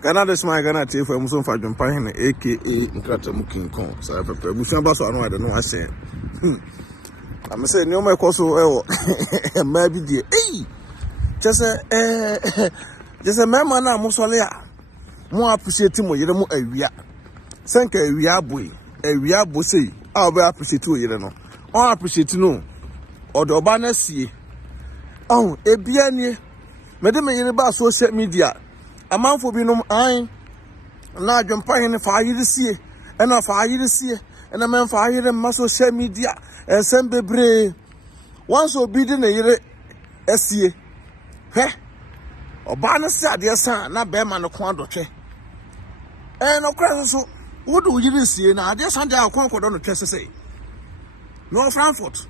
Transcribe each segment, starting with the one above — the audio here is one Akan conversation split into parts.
Ghana this my Ghana TV for Muslim for AdwenepaheneTv aka Nkratamu King Kong. So I prepare. Bushua baso anu I don't know what saying. I'm saying no my course maybe the just a man na musolea. Mo appreciate mo yere mo awia. Senka awia bo say. I will appreciate you no. On appreciate no. Odo ba na sie. Oh, ebia nie. Me de me yere ba social media. Amanfo binom an na AdwenepaheneTv fa yire sie na fa yire sie na men fa yire ma social media ensem bebre once obi de ne yire asie he oba no se ade san na be ma no ko adotwe no kra so wo do yire sie na ade san de akon kodo no twese sei no Frankfurt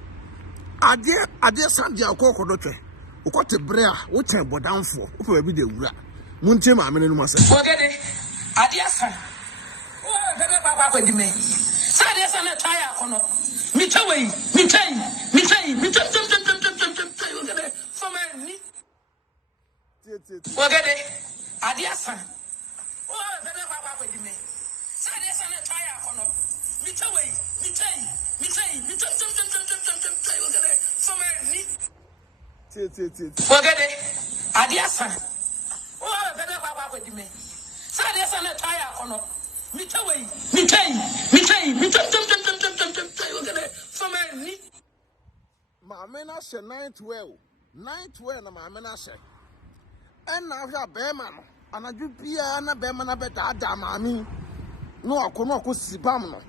ade san de akon kodo twe ukote bre a wo ten bodanfo wo pa bi de wura Munche maame no masa. Ogade. Adiasa. Oh, bebe papa ko di me. Sa adiasa na tire kono. Mi tawei. Ogade. For me. Ogade. Adiasa. Oh, bebe papa ko di me. Sa adiasa na tire kono. Mi tawei. Ogade. For me. Ogade. Adiasa. Oh, bebe papa ko di me. Sa de sa na tire kono. Mi tawei. Ogade for me. Maame na she 912 na maame na she. En na hwa be ma no. Anaju bia na be ma na be da maame. No akọ sibam no.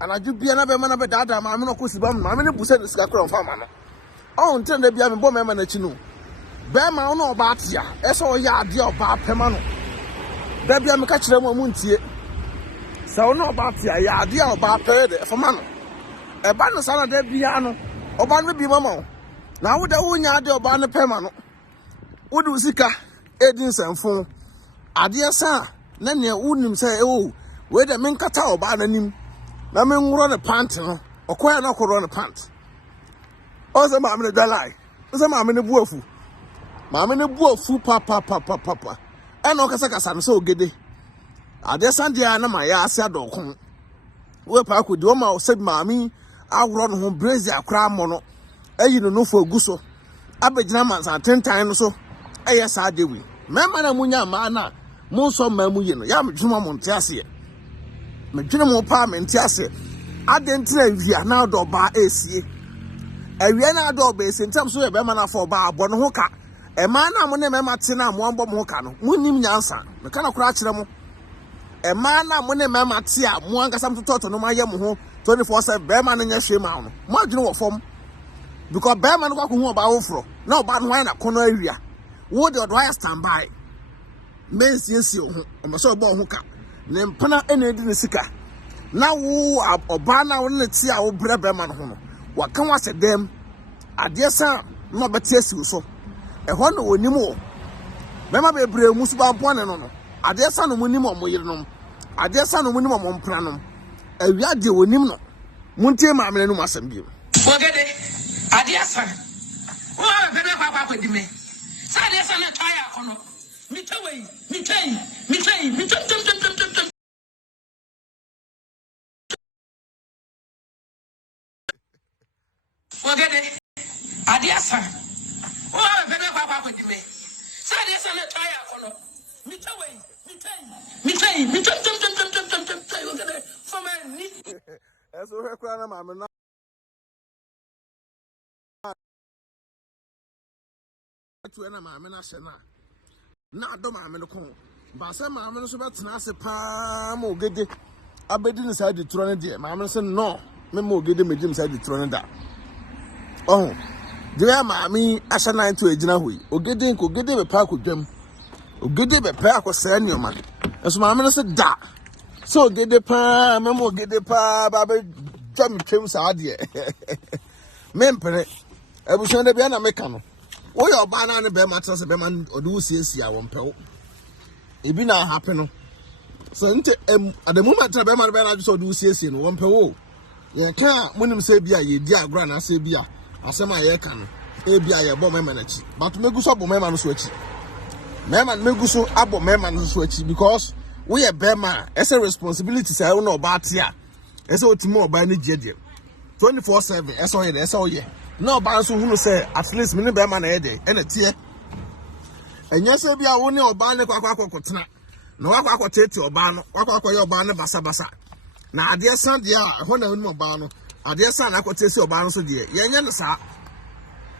Anaju bia na be ma na be da maame no akọ sibam no. Maame ne busa ne sika kro fa ma no. Oh, ntẹ na bia me bo me ma na chi no. Bema ono oba tia eso ya ade oba pema no da bia me ka kire mo muntie sa ono oba tia ya ade oba pere de fama no e ba no sala da bia no oba no bi mama na wo da wonya ade oba no pema no wo du sika edin sanfo ade sa na ne wonim se we de men kata oba nanim na men nworo ne pant no okoya na okoro ne pant o se ma me da lai o se ma me ne buafu Mama ne bu ofu papa. Eno kasa no so Ogade. Ade sandia na ma ya ase adokon. We pa akodi o ma se mami awro no ho brazi akra mo no. Ayi no no fo guso. Abegina mansa tentan no so. Eye sa dewi. Mema na munya ma na mo so ma mu yi no. Ya medwuma mo nte ase. Medwene mo pa me nte ase. Ade ntina wia na do ba esie. Awia na do ba esie ntam so ye be ma na fo ba abo no ho ka. Ema na mo ne mema te na mo ambo mo ka no munim nyansa me kana kura kire mo ema na mo ne mema te a mo ankasa mtoto no maye mo ho 24/7 be ma no nya hwe ma no mo adwene wo fom because be ma no kwa ko hu oba wo fro na oba no wan na kono awia wo de odo ya stand by mensiesie ho o so oba ho ka ne mpana ene di ne sika na wo oba na wo ne te a wo bre be ma no ho no wa kan wa se dem ade sa no beti asi so ehọ no onim o mema bebre musu ba mpone no ade sa no munim o moyire no ade sa no munim o mpra no awia de onim no muntie ma amene no masam bi Ogade ade sa o bebe papa ko di me sa ade sa na tire kono mi tawei Ogade ade sa oh, bebe papa ko di me. Sa de sa na tire kono. Mi tawei. Ogade for me. Eso we kwa na maame na. Atu na maame na hye na. Na do maame no kon. Ba se maame no so betena ase pa ma Ogade. Abedi ni sa di tro ne de. Maame se no. Me ma Ogade me dim sa di tro ne da. Oh. Dewe maami asha 9 ejina hoyi Ogade be pa akodwam Ogade be pa akosra nioma eso maami no se da so Ogade pa memo Ogade pa ba be jam twem sa de mempere ebushon de bia na meka no wo yo ba na ne be ma tse be man odu siesia wo mpewo ebi na happen no so nte at the moment be ma be na so odu siesia no wo mpewo ye ka munim se bia ye di agora na se bia asema ye ka no ebia ye bo mema na chi but megu so bo mema no so achi man me go so abo man so achi because we a bema as a responsibility say no about here as o timo oba ni gye 24/7 as all ye no ba so hunu say at least me ne bema na e de e na tie enye se bia wo ne oba ne kwakwa na wakwa tete oba no wakwa ye oba ne basa na ade san de a ho na hunu oba no ade san na kwatese oba no so de ye nye ne sa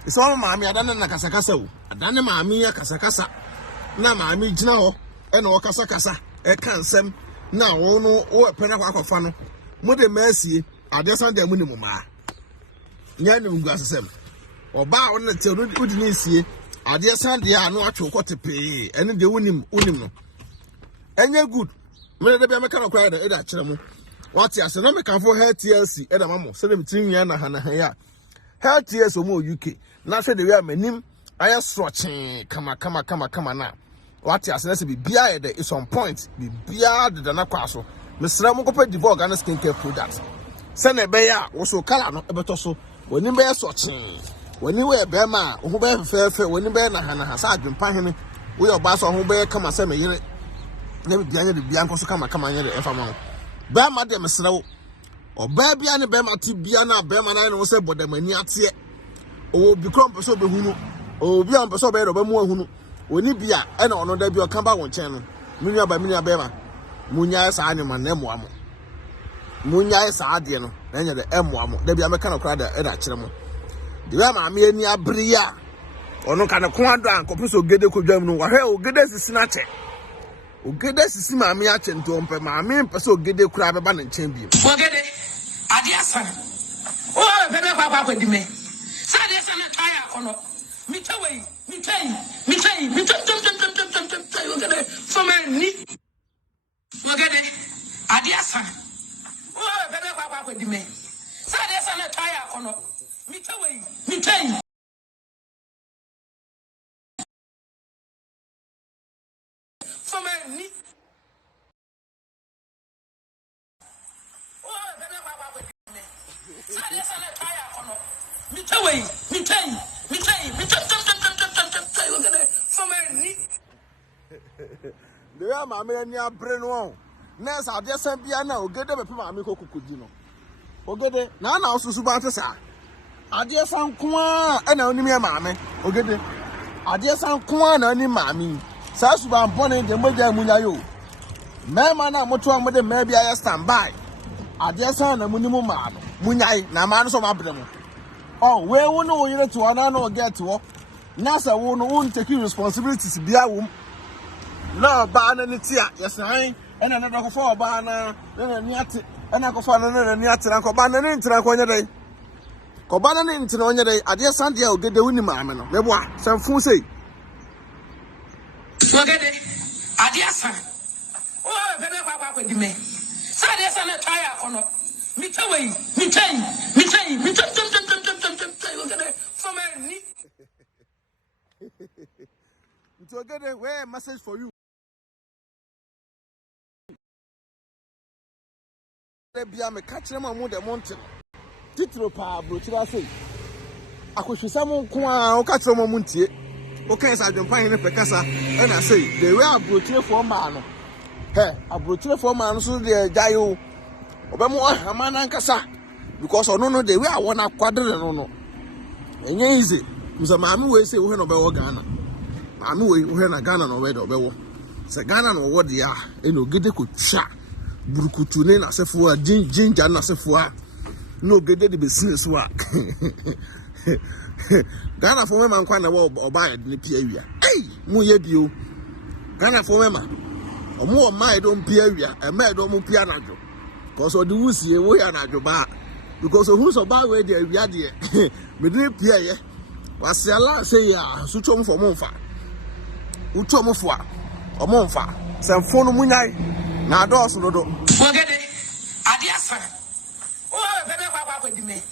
so maami adane na kasakasa o adane maami ya kasakasa na maami gina ho e na okasakasa e kan nsem na wo no wo pena kwa akwafa no mo de maasie ade san de mu ni mo ma nya ni ngu asesem oba wo na te udi ni sie ade san de a no atwo kotepe ene de unim no enye good me de bia me kan okra e da kire mo what ya se no me kan fo health TLC e da mamo se de mitin nya na ha ya health TLC mo UK na se de we amanim aya srochen kama na what ya se be bia de is on point be bia de na kwaso mesra mo kopa divo organic skincare products se na be ya wo so kala no e beto so woni be srochen woni we be ma ho be fefe woni be na ha sa adwempa hene we oba so ho be kama se me yire na be bia nya de bia nkoso kama nya de efa ma ba ma de mesra wo oba bia ne be ma ti bia na be ma na no se bodamani ate o bi krom peso be hunu o bi am peso be do be mu ahunu oni bia e na ono da bi o kan ba won chen no minu aba be ma munya sa anima na emu amo munya sa ade no na nya de emu amo da bia me kan okra da e da kire mo de wa ma me ani abere ya ono kan ko ado an ko peso Ogade ko dwam no wa he Ogade sisi na che Ogade sisi ma me a che nto mpe ma me peso Ogade kura be ba na chen bi Ogade ade asa o be kwa di me Sade sana taya kono. Mitaway, Ogade for me. Ogade, adiasa. Oh, bebe kwa di me. Sade sana taya kono. Mitaway. For me. Oh, bebe kwa di me. Sade sana taya kono. Mitaway. The way my man near brain one. Nurse, I just sent Piana, Ogade be my amico cookino. Ogade, now Susuba, I dear San Kwa and only me, mammy. Ogade, I dear San Kwa and only mammy. Sasuba and Bonnie, the Moja Munayo. Mamma, Motuam with the maybe I stand by. I dear son, a minimum man. Munai, Naman of Abramo. Oh, where we know you to another get to work. Nasa won't take responsibilities to be a woman. No, banana nitia, yes, I and another for banana, then a niat, and I go for another niat and Cobana into a corner day. Cobana into on day, I dear Sandy will get the winning mamma. Lebois, some fool say. Ogade, adiasa. Oh, bebe kwa di me. Sade sana taya kono. Mitaway. Ogade for me. To Ogade, where message for you? Bia me catch them on the mountain. tr0uble bro say. Akwhwesa mo ko a o catch them on muntie. O kan sa adwempa hene pekasa e na say the way abrochire for man no. He abrochire for man so the jayo. Obemu amana nkasa because ono no the way I wanna kwadere no. Enye easy. Musa maami we say we no be wo Ghana. Maami we na Ghana no we do be wo. Se Ghana no wo dia e no Ogade ko twa. Burukutu ne na sefo a jinja na sefo a no Ogade de business wa Ghana for me man kwa na wo oba de pia wia mu ye bio Ghana for me ma omo o mai do pia wia e mai do mo pia na jo cause o de wusie wo ya na jo ba because who so ba we de wia de me de pia ye wase ala say ya so twom for mo mfa utwom fo a omo mfa semfo no munyai na dos no do Ogade adiasa oh bebe kwa di me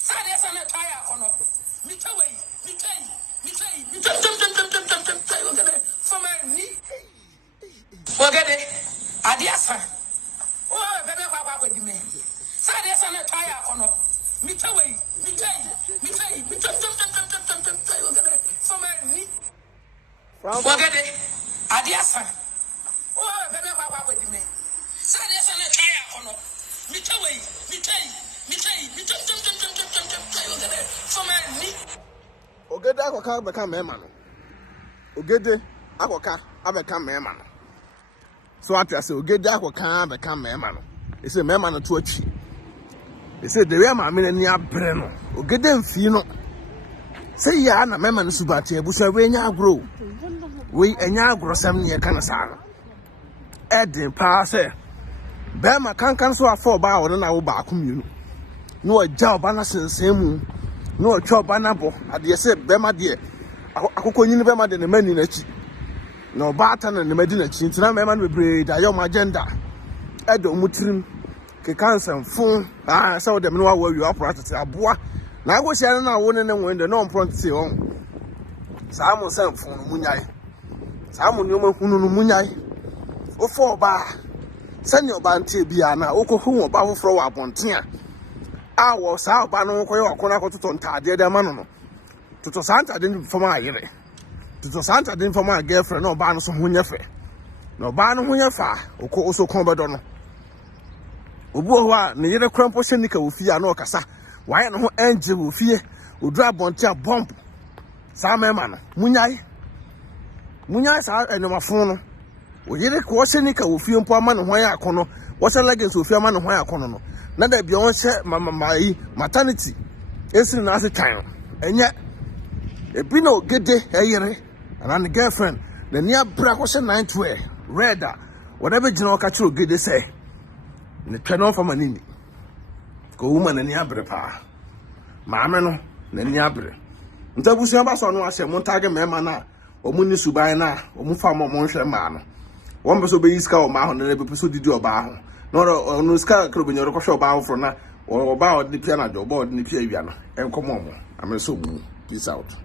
sade sana taya kono mitaway Ogade for me Ogade adiasa oh bebe kwa di me sade sana taya kono mitaway Ogade for me Ogade Adiasa. Oh, baby, what with me? Say this on the tire corner. Me tell you, for my knee. Ogade akoka become man. Ogade akoka become man. So I say Ogade akoka become man. It's a man to a chi. They say the real man near Breno. Ogade mfino. Say ya na man subati busa we nya grow. We enya grow 7 year kana sa. Edin pa say Bema can so afford ba or na wo ba akum no a job ana sensemu no job anabo ade say bema de akoko nyi bema de ne mani na chi no ba ata na ne madi na chi ntina bema no bebre da yo agenda edo mutirim ke kansan fun so dem no wa wi operate aboa na go sia na wo ne won de no front say on sa mo san fun munyai sa mo nyoma hunu no munyai o fo ba sani oba ntie bia na okohu oba foforo wa abonten a wo sa oba no koyo akona ko toto ntade de ma no toto santa de fama ayire toto santa de fama girlfriend no oba no so hunye fe no oba no hunye fa oko oso kon bedo no obu ho a ne yire krampo senika wo fie na okasa waye no ho engine wo fie odura abonten a bomb sa mema no munyai sa enomafon no oyere ko senika wo fie mpo ama ne hwan akono wo se legacy wo fie ama ne hwan akono no na da bia won hye mamai maternity esiri na ase tan enye ebi na Ogade eyere ana ne girlfriend na nia bra ko se 912 red whatever jina ka chiro Ogade say ne tweno fa manini ko woman na nia bre pa maame no na nia bre ntabusu aba so no ase montage mema na omuni suban na omufa mo hwe ma no one person be iska o ma ho na be person didi oba ho no ska kro be nyoro ko hwe oba ho fro na oba o di pia na do oba o di pia wia no enkomo mo ameso mu peace out.